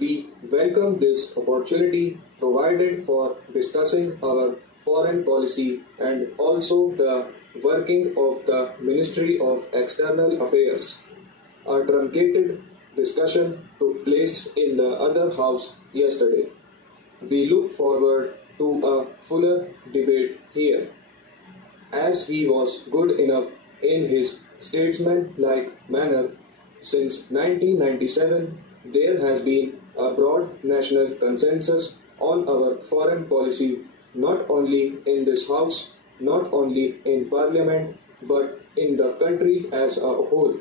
We welcome this opportunity provided for discussing our foreign policy and also the working of the Ministry of External Affairs. A truncated discussion took place in the other house yesterday. We look forward to a fuller debate here, as he was good enough in his statesman-like manner. Since 1997, there has been a broad national consensus on our foreign policy, not only in this House, not only in Parliament, but in the country as a whole.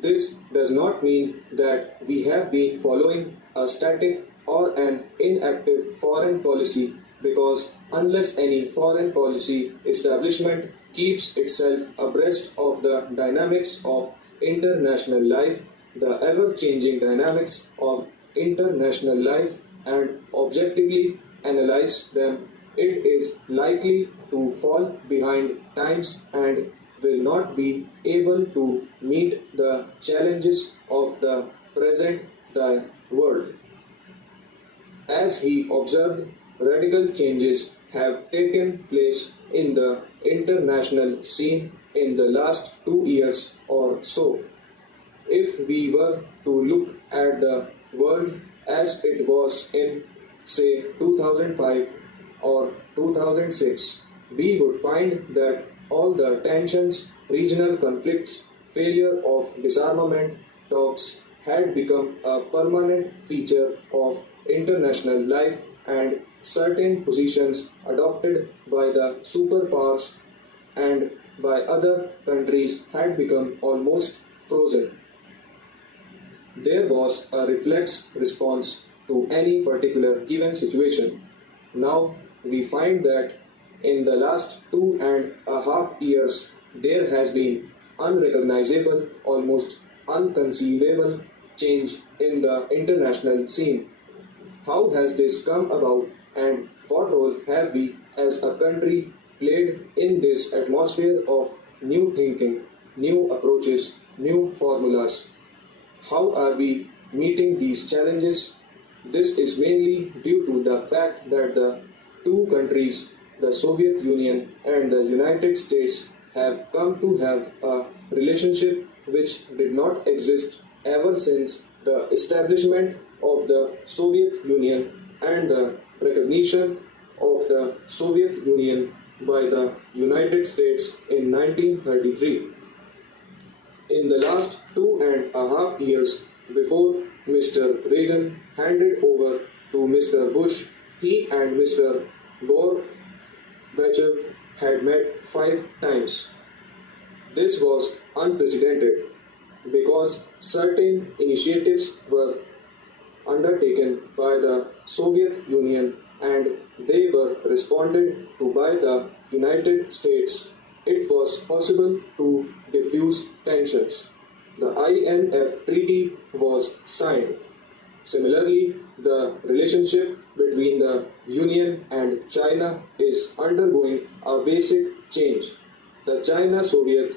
This does not mean that we have been following a static or an inactive foreign policy, because unless any foreign policy establishment keeps itself abreast of the dynamics of international life, the ever changing dynamics of international life, and objectively analyze them, it is likely to fall behind times and will not be able to meet the challenges of the present day world. As he observed, radical changes have taken place in the international scene in the last 2 years or so. If we were to look at the world as it was in, say, 2005 or 2006, we would find that all the tensions, regional conflicts, failure of disarmament talks had become a permanent feature of international life, and certain positions adopted by the superpowers and by other countries had become almost frozen. There was a reflex response to any particular given situation. Now we find that in the last 2.5 years there has been unrecognizable, almost unconceivable change in the international scene. How has this come about, and what role have we as a country played in this atmosphere of new thinking, new approaches, new formulas? How are we meeting these challenges? This is mainly due to the fact that the two countries, the Soviet Union and the United States, have come to have a relationship which did not exist ever since the establishment of the Soviet Union and the recognition of the Soviet Union by the United States in 1933. In the last 2.5 years, before Mr. Reagan handed over to Mr. Bush, he and Mr. Gorbachev had met 5 times. This was unprecedented because certain initiatives were undertaken by the Soviet Union and they were responded to by the United States. It was possible to diffuse tensions. The INF Treaty was signed. Similarly, the relationship between the Union and China is undergoing a basic change. The China-Soviet